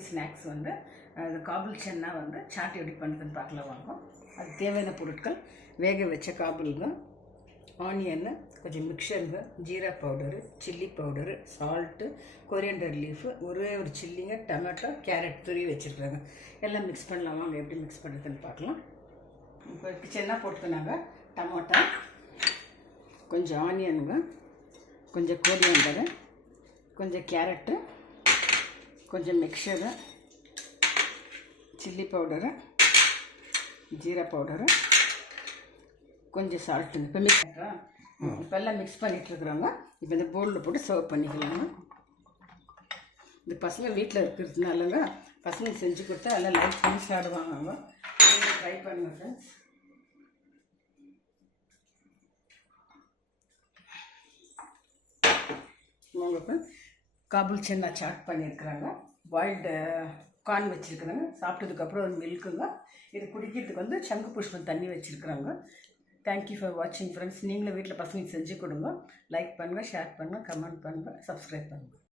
Evening snacks வந்து Kabul chana வந்து chat எப்படி பண்ணுறதுன்னு பார்க்கலாம் வாங்க. அது தேவையான பொருட்கள்: வேக வச்ச காபுலுங்க, ஆனியன்னு, கொஞ்சம் மிக்சருங்க, ஜீரா powder, chilli powder, salt, coriander leaf, ஒரே ஒரு சில்லிங்க, டொமேட்டோ, கேரட் துருவி வச்சுருக்குறாங்க. எல்லாம் மிக்ஸ் பண்ணலாம் வாங்க. எப்படி மிக்ஸ் பண்ணுறதுன்னு பார்க்கலாம். இப்போ கிச்சன்னா போட்டுக்கினாங்க. டொமேட்டோ, கொஞ்சம் ஆனியனுங்க, கொஞ்சம் கொரியண்டரு, கொஞ்சம் கேரட்டு, கொஞ்சம் mixture, chilli powder, jeera powder, கொஞ்சம் சால்ட்டுங்க. இப்போ மிக்ஸ் பண்ணுறோம். இப்போ எல்லாம் மிக்ஸ் பண்ணிகிட்ருக்குறோங்க. இப்போ இந்த பவுலில் போட்டு சர்வ் பண்ணிக்கலாங்க. இந்த பசங்க வீட்டில் இருக்கிறதுனாலங்க பசங்க செஞ்சு கொடுத்தா எல்லாம் லைக் பண்ணி சாப்பிடுவாங்க. அவங்க நீங்கள் ட்ரை பண்ணுங்கள் ஃப்ரெண்ட்ஸ். உங்களுக்கு காபுல் சன்னா சாட் பண்ணியிருக்கிறாங்க. பாயில்டு கார்ன் வச்சுருக்குறாங்க. சாப்பிட்டதுக்கப்புறம் ஒரு மில்க்குங்க. இது குடிக்கிறதுக்கு வந்து சங்கு புஷ்பம் தண்ணி வச்சுருக்குறாங்க. தேங்க்யூ ஃபார் வாட்சிங் ஃப்ரெண்ட்ஸ். நீங்களும் வீட்டில் பசங்களுக்கு செஞ்சு கொடுங்க. லைக் பண்ணுங்கள், ஷேர் பண்ணுங்கள், கமெண்ட் பண்ணுங்கள், சப்ஸ்கிரைப் பண்ணுங்கள்.